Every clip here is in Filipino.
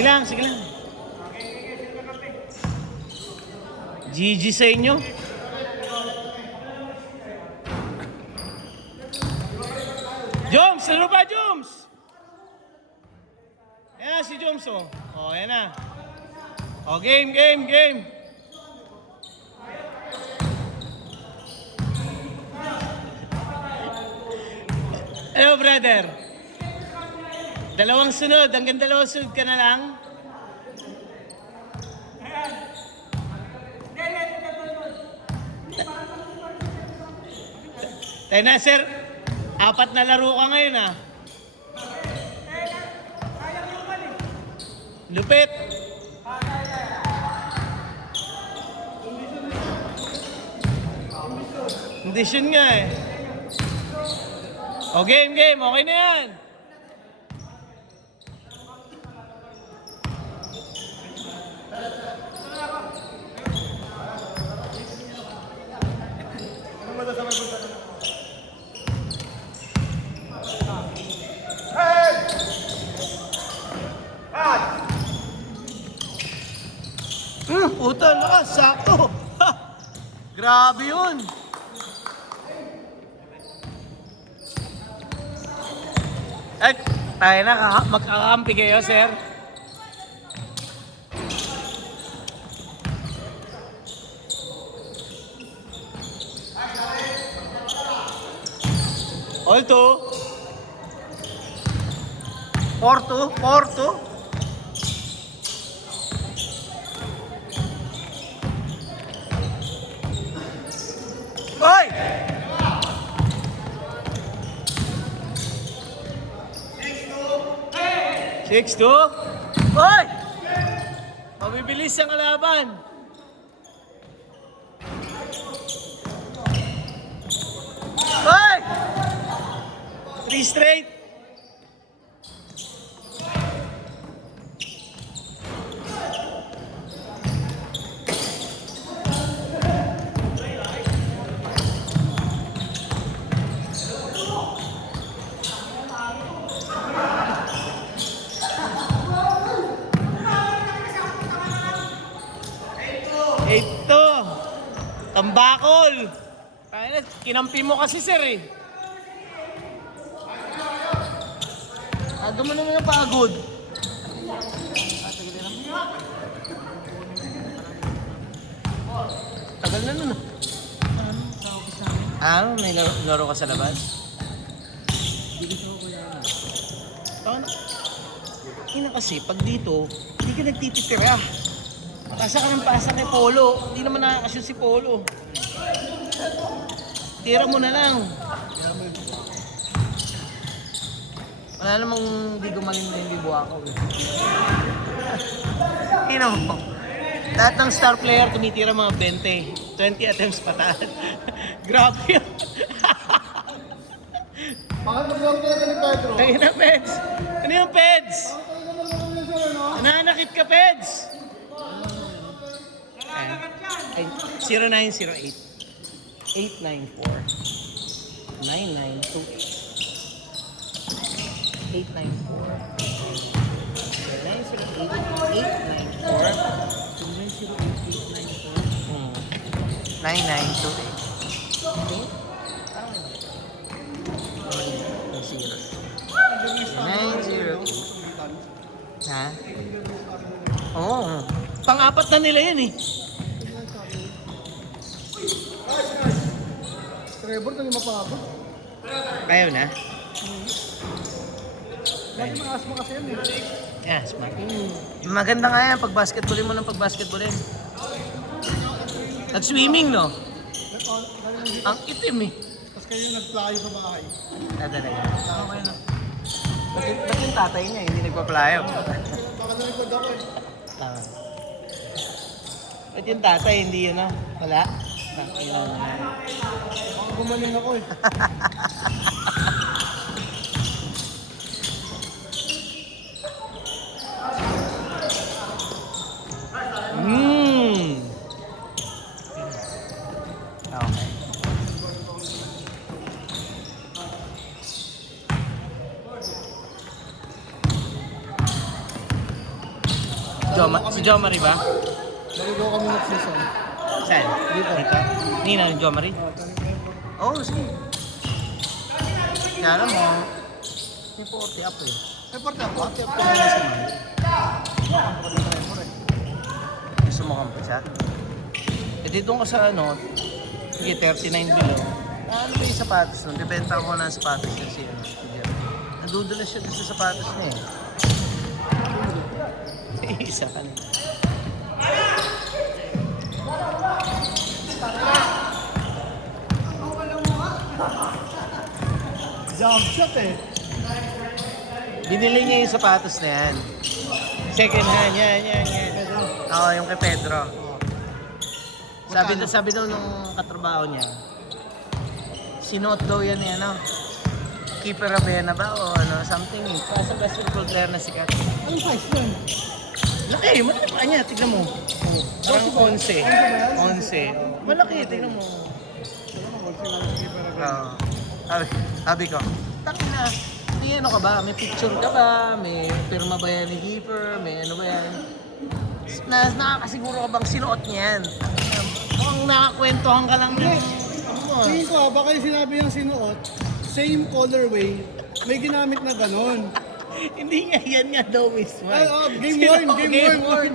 Sige lang, sige lang. GG sa inyo. Joms! Laro ba, Joms? Ayan na si Joms, oh. Oh, ayan na. Oh, game, game, game. Hello, brother. Dalawang sunod. Hanggang dalawang sunod ka na lang. Tayo na, sir. 4 na laro ka ngayon, ah. Lupit. Condition nga, eh. O, game, game. Okay na yan. Puta, lakas, sakto. Grabe yun. Eh, tayo na, magkakampi kayo, sir. All two. 4-2, 4-2. Hoy! 6-2. Hoy! Mabibilis ang kalaban. Hoy! 3 straight. Ito, tambakol. Kinampi mo kasi, sir, eh. Doon mo naman yung pagod. Tagal na nun. Ano? May laro ka sa labas? Paano? Ina kasi, pag dito, hindi ka nagtititira. Pasa ka ng pasa kay Polo. Hindi naman nakakashoot si Polo. Tira mo na lang. Wala namang hindi gumaling na yung Bibuakaw. Ino mo. Lahat ng star player tumitira mga 20. 20 attempts patahan. Grabe yun. Bakit mag-log na ni Pedro? Tayo na, Peds. Ano yung Peds? Nananakit ka, Peds. 0908 894 9928 Ha? Oo. Pang-apat na nila yan, eh. Trevor, tayo mapabot. Kayo na? Lagi mga asma kasi yan, eh. Yeah, smart. Maganda nga yan pag basketballin mo ng pag basketballin. Nag-swimming, no? Ang itim, eh. Tapos kayo nag-playo sa bahay. Talaga. Okay na. Ba't yung tatay niya hindi nagpa-playo? Baka nalipod ako, eh. Tama. Ba't yung tatay hindi yun, no? Wala? Baka gumaling ako, eh. Okay. Si Jomari ba? Bago kami nag-season. Saan? Dito. Nina, ni Jomari? Oo, sige. Kaya alam mo, may 40 up eh. Eh, parte ako. 40 up ko na sa mga. Gusto mo kampisa? Eh, dito ka sa ano, sige, 39 below. Ano ba yung sapatos nun? Bibenta ko na ang sapatos niya si ano. Nadudulas siya doon sa sapatos niya eh. Isa ka na. Jump shot eh. Binili niya yung sapatos na yan. Second hand, yan. Oo, yung kay Pedro. Sabi daw nung katrabaho niya, sinuot daw yan eh, ano, Keeper Ravena ba o ano, something eh. Nasa basketball player na sikat. Anong size yun? Laki, malaki pa niya, tignan mo. Oh, parang 11. 11. Malaki, tignan mo. Oo. Sabi ko, tangina, may ano ka ba? May picture ka ba? May pirma ba yan ni Keeper? May ano ba yan? Nakakasiguro ka bang sinuot niya yan? Mukhang nakakwentuhan ka lang din. Ano mo? Tingin ko baka yung sinabi niyang sinuot, same colorway, may ginamit na ganon. Hindi nga yan nga daw mismo. Ay, game worn.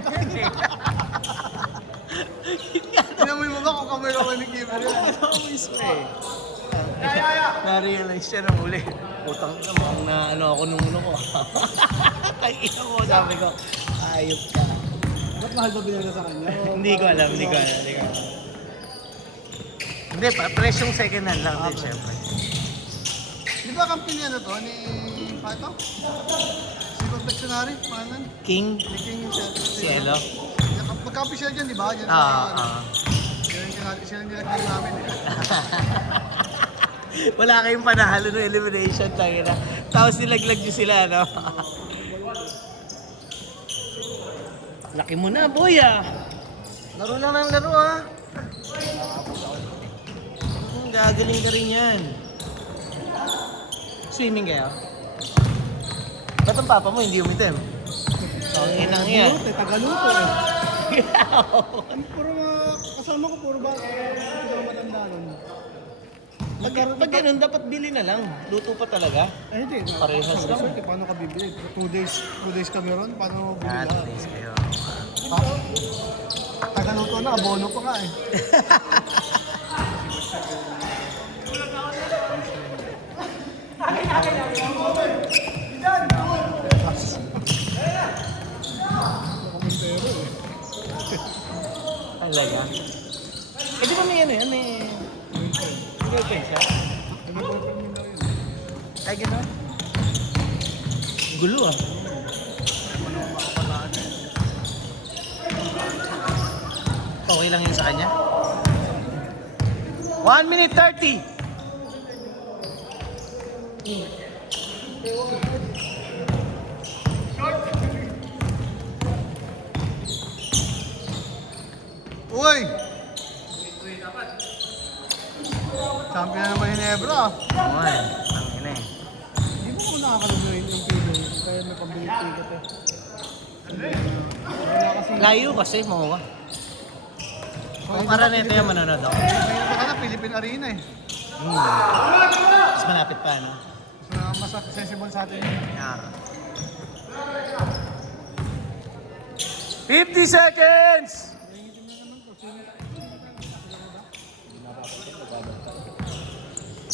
Tinamoy mo ba kung kamay ako ni Keeper yan? Daw mismo eh. Na-realize siya nung uli. Putang ina mo, na ano ako nung uno ko. Kaya ko, sabi ko, ayop ka. Ba't mahal ba binala sa kanya? Hindi ko alam. Hindi pa, presyong second hand lang din, syempre. Di ba company ano to? Ni... Paano? Si Confectionary? Paano? King, Ni King yung siya. Cielo. Magka-official dyan, di ba? Dyan sila nilagay namin eh. Wala kayong panahalo ng elimination, tangina. Tapos nilaglag nyo sila, no? Laki mo na, boy, ah. Laro lang ng laro, ah. Gagaling ka rin yan. Swimming kayo? Ba't ang papa mo hindi umitim? Inang yan. Tagaluto eh. Puro kasama ko, puro ba? Ito ang matanda nun. Pag ganun, dapat bili na lang. Luto pa talaga. Eh hindi. Parehas lang. Swerte, paano ka bibili? 2 days kami ron, paano bibili At lahat? least kayo. Ha? Tagaluto na, abono pa nga eh. Talaga. Eh di ba may ano yan? May girlfriend siya? Ay, gano'n? Gulo ah. Okay lang yun sa kanya? 1 minute 30! Uy! Champion na naman yung Nebra. Ayan. Ang ina eh. Hindi mo ko nakakalagay yung PJ. Kaya may pambili ticket eh. Wala kasi... Layo kasi mo ka. Kung Araneta yung manonood ako. May ka na, Philippine Arena eh. Mas malapit pa, no? Mas accessible sa atin. Yeah. 50 seconds!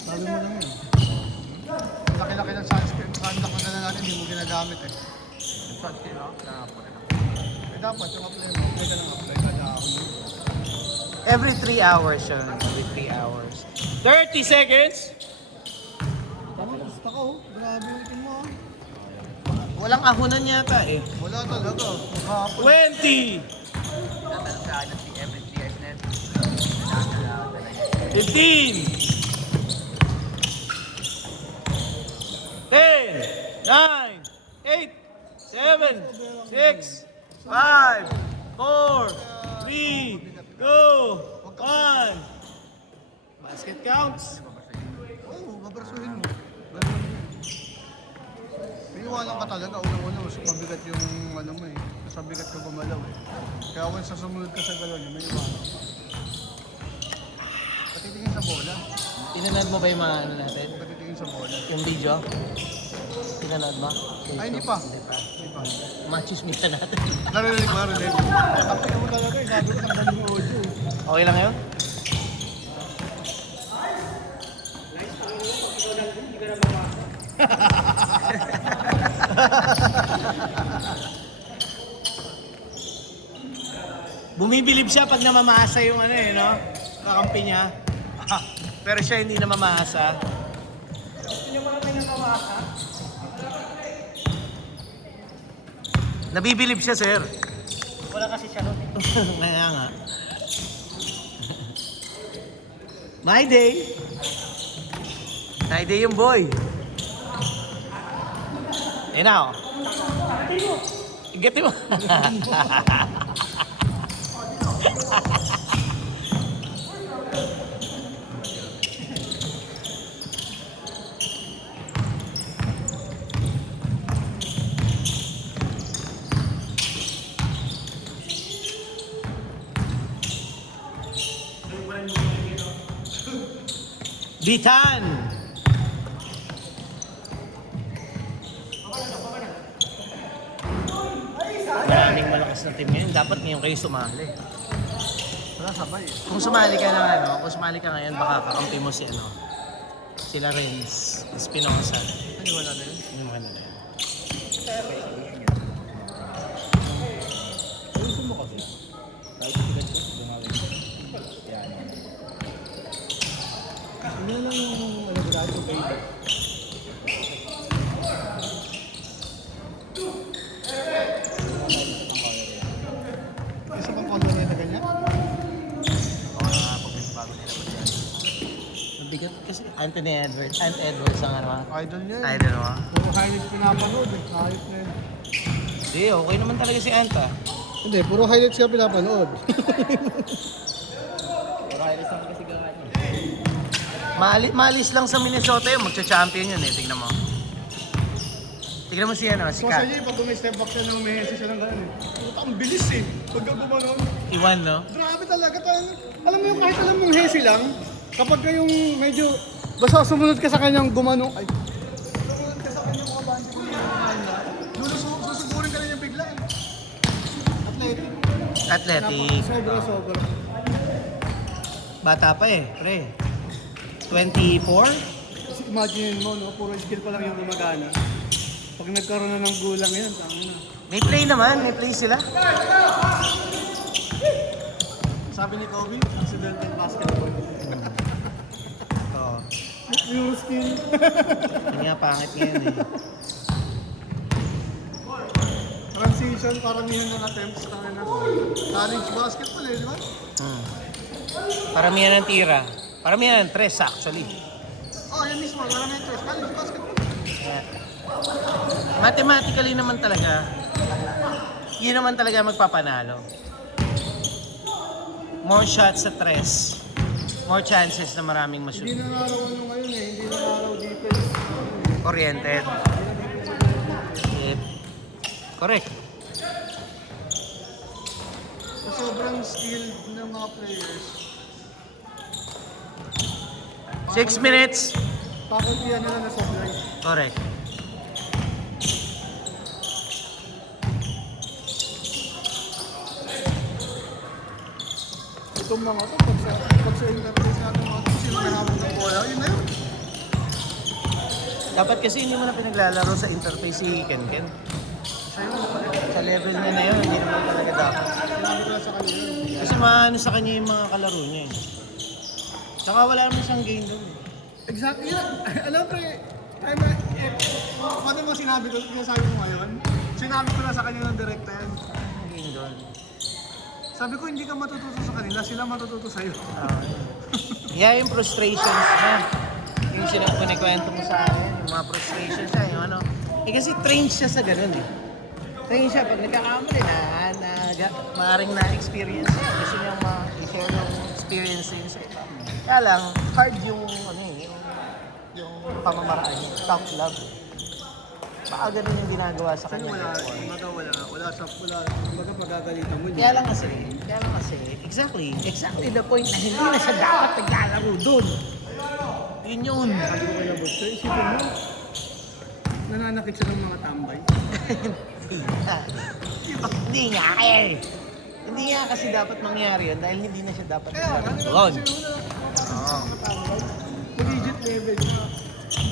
Sabi mo lang yun. Laki-laki ng sunscreen. Sunlock na natin, hindi mo ginagamit eh. Sunscreen ako, kailangan eh dapat, yung apply mo, pwede lang apply kada ako. Every 3 hours yun. Every 3 hours. 30 seconds! Tama, gusto ko. Grabe yung itim mo. Walang ahunan yata eh. Wala talaga. Maghapon. 20! 15! 10, 9, 8, 7, 6, 5, 4, 3, 2, 1. Basket counts. Oo, babarsuhin mo. Ganun. May iwanan ka talaga. Unang-una, mas mabigat yung ano mo eh. Mas mabigat ka gumalaw eh. Kaya once sa sumunod ka sa galon, may iwanan. Patitingin sa bola. Tinanad mo ba yung mga ano natin? Patitingin sa bola. Yung video? Tinanad mo? Ay, hindi pa. Hindi pa. Hindi pa. Machismita natin. Narinig mo, narinig. Kapag mo talaga eh. Sabi ko tanggalin yung audio eh. Okay lang yun? Bumibilib siya pag namamasa yung ano eh, no? Kakampi niya. Pero siya hindi namamasa. Hindi mo naman namamasa? Nabibilib siya, sir. Wala kasi siya nun. Kaya nga. My day. My day yung boy. Ayun na, oh. Igati mo. Bitan! Maraming malakas na team ngayon. Dapat ngayon kayo sumali. Wala sabay eh. Kung sumali ka na ano, kung sumali ka ngayon, baka kakampi mo si ano, sila Renz, Espinosa. Hindi wala na yun. Yung mga nila. Gusto mo kasi. Kahit sigat ko, gumawin ko. Yan. Ano lang yung grado baby. Isa pang color na ganyan. Mga pagbabago nila ba yan? Mabigat kasi Anthony Edwards. Ant Edwards ang ano. Idol niya I eh. don't know. Puro highlights pinapanood eh. Ayos na yun. Hindi, okay naman talaga si Anta. Hindi, puro highlights ka pinapanood. Pero ayos naman kasi gawin niya. Maalis lang sa Minnesota yun, magcha-champion yun eh. Tignan mo. Tignan mo si ano, si So Kat. sa'yo, pag step back siya ng Messi siya ng gano'n eh. Puta, ang bilis eh. Pag gumanon. Iwan, no? Grabe talaga. Alam mo yung kahit alam mong Messi lang, kapag ka yung medyo, basta sumunod ka sa kanyang gumanong, ay, sumunod ka sa kanyang mga bandi kung gumanon na, susugurin ka na niya bigla eh. Athletic. Athletic. Sobra. Bata pa eh, pre. 24? Kasi imagine mo, no, puro skill pa lang yung gumagana. Pag nagkaroon na ng gulang yan, tama na. May play naman, may play sila. Sabi ni Kobe, accidental basketball. Ito. Pure skill. Hindi nga pangit ngayon eh. Transition, paramihan ng attempts na college basketball eh, di ba? Paramihan ng tira. Paramihan ng tres actually. Oh, yan mismo, maramihan choice. College basketball. Yeah. Mathematically naman talaga, yun naman talaga magpapanalo. More shots sa tres. More chances na maraming Hindi mashoot. na araw ano ngayon eh, hindi na araw defense. Oriented. Yep. Correct. Sa sobrang skill ng mga players. 6 minutes. Pakuntihan nila na supply. Correct. Itong mga to, pag sa interface natin mga to, sino may hawak ng bola, yun na yun. Dapat kasi hindi mo na pinaglalaro sa interface si Ken. Sa'yo, Sa level niya na yun, hindi naman talaga dapat. sinabi ko lang sa kanila yun. Kasi maano sa kanya yung mga kalaro niya eh. Saka wala naman siyang game doon eh. Exactly yun. Alam pre, paano mo sinabi ko, sinasabi mo ngayon? Sinabi ko na sa kanya ng direkta yan. Game doon. Sabi ko, hindi ka matututo sa kanila, sila matututo sa'yo. Yeah, yung frustrations na. Yung kinikwento mo sa akin, yung mga frustrations niya, yung ano. Eh kasi trained siya sa ganun eh. Trained siya, pag nagkakamali maaaring na-experience niya. Gusto niya ma-share yung experience niya sa iba. Kaya lang, hard yung, ano eh, yung pamamaraan niya. Tough love. Baka ganun yung ginagawa sa Kasi kanya. wala, before. kumbaga pagagalitan mo. Kaya lang kasi, exactly the point na hindi na siya dapat naglalaro doon. Yun yun. Sabi ko kaya boss, so isipin mo, nananakit siya ng mga tambay. Hindi nga eh. Hindi nga kasi dapat mangyari yun dahil hindi na siya dapat Kaya, ano naglalaro lang doon. kasi una, Oo. mga tambay, collegiate level,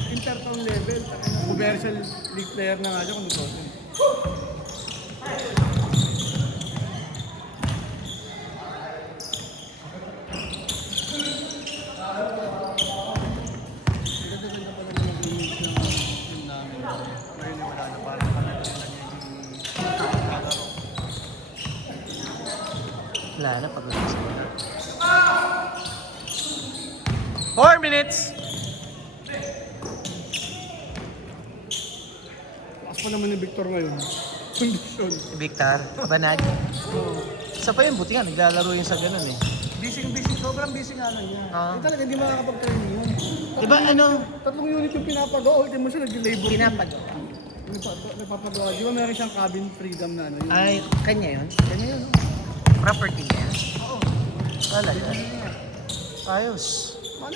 intertown level, commercial league player na nga siya kung tutusin. Ganda-ganda pa naman yung image ng team namin. Ngayon wala na, parang kanila niya yung laro. Wala na pag-ulis mo na. 4 minutes! Lakas pa naman ni Victor ngayon. Kondisyon. Victor, Banag. Isa pa yun, buti nga, naglalaro yun sa ganun eh. Busy, sobrang busy nga lang niya. Ah. Eh, talaga, hindi makakapag-training yun. Diba ano, 3 unit yung pinapagawa, ultimo siya nag-labor. pinapag... Nagpapagawa. Di ba meron siyang cabin freedom na ano yun? Ay, kanya yun? Kanya yun. Property niya. Oo. Talaga. Ayos. Ano?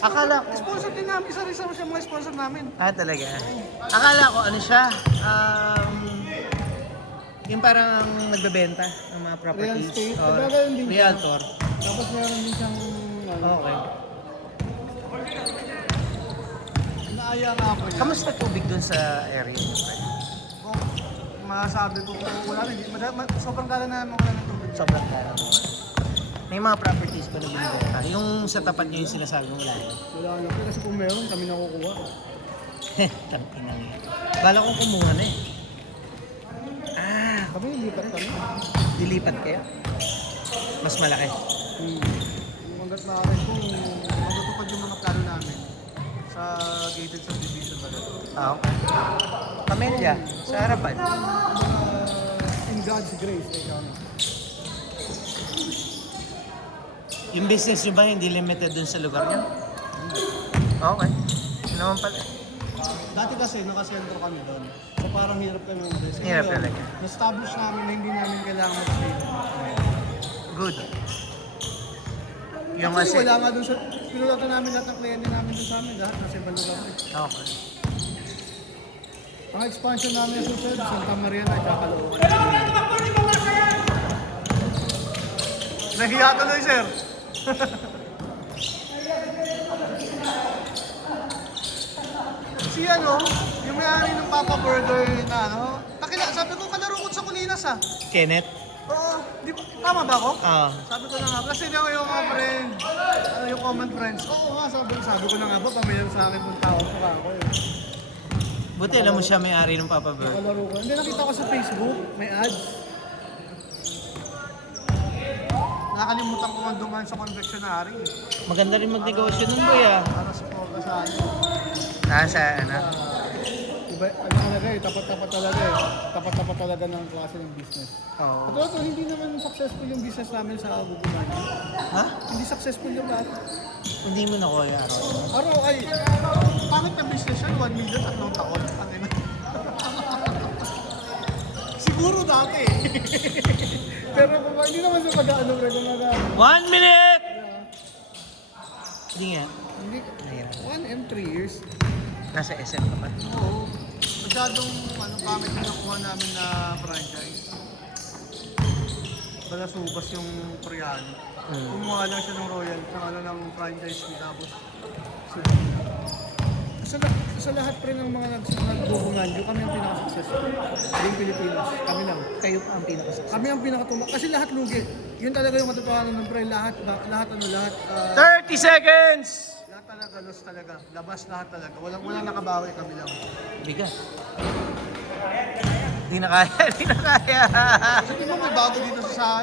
Akala ko- Sponsor din namin. Isa rin sa mga sponsor namin. Ah, talaga. Akala ko ano siya, yung parang nagbebenta ng mga properties. Real estate. or Diba ganun din siya? realtor. Tapos meron din siyang ano. Okay. Naaya nga ako niya. Kamusta tubig dun sa area niyo, pre? Oh, masabi ko kung wala rin. Sobrang kala na naman wala ng tubig. Sobrang kaya naman. May mga properties pa na binibenta. Yung sa tapat niyo yung sinasabi mo wala yun. Wala na. Pero kasi kung meron, kami nakukuha. Tangina niya. Bala ko kumuha na eh. Ah, Kami lipat kami. dilipat kayo? Mas malaki. Yung hanggat maaari kung matutupad yung mga plano namin sa gated subdivision ba ito. Ah, okay. Camellia, sa harapan. In God's grace, ikaw na. Yung business nyo ba hindi limited dun sa lugar niyo? Okay. Yun naman pala. Dati kasi nakasentro kami doon. So parang hirap kami umalis. Eh, Hirap ngayon, talaga. Na-establish namin na hindi namin kailangan mag-stay. Good. Yung Actually, kasi... wala nga doon sa... Pinulatan namin lahat ng kliyente namin doon sa amin. Lahat nasa ibang lugar. Okay. Ang expansion namin sa susunod, Santa Maria na Caloocan. Nahiya tuloy, sir. Si ano, yung may-ari ng Papa Burger na ano, sabi ko kalaro ko sa Kulinas ah. Kenneth? Oo, di ba, tama ba ako? Ah. Sabi ko na nga, kasi daw yung mga friend, yung common friends. Oo nga, sabi ko na nga ba, pamilyar sa akin kung tao sa ako eh. Buti alam mo siya may-ari ng Papa Bird. Kalaro ko. Hindi, nakita ko sa Facebook, may ads. Nakalimutan ko nga dumaan sa confectionery. Maganda rin magnegosyo nun, boy ah. Para sa poga sa ano. Nasa ano? Iba, ano talaga eh, tapat-tapat talaga eh. Tapat-tapat talaga ng klase ng business. Oo. At also, hindi naman successful yung business namin sa Guguman. Ha? Hindi successful yung lahat. Hindi mo nakuha yung araw. Araw ay, pangit na business yan, 1 million, 3 taon. Ano siguro dati eh. Pero kung hindi naman sa pag-ano, pero 1 minute! Hindi nga. hindi, Nahirap. 1 and 3 years. Nasa SM ka pa. Oo. Masyadong pangit yung nakuha namin na franchise. Balasubas yung Koreano. Kumuha lang siya ng royal, ng franchise fee, tapos sa lahat pre ng mga nagbukungan, kami ang pinaka-successful. Yung Pilipinas, kami lang. Kayo pa ang pinakasuccess. Kami ang pinakatumak. Kasi lahat lugi. Yun talaga yung katotohanan ng pre. Lahat 30 seconds! lahat talaga, loss talaga. Labas lahat talaga. Walang nakabawi, kami lang. Bigat. Hindi na kaya, hindi na kaya. Kasi di ba may bago dito sa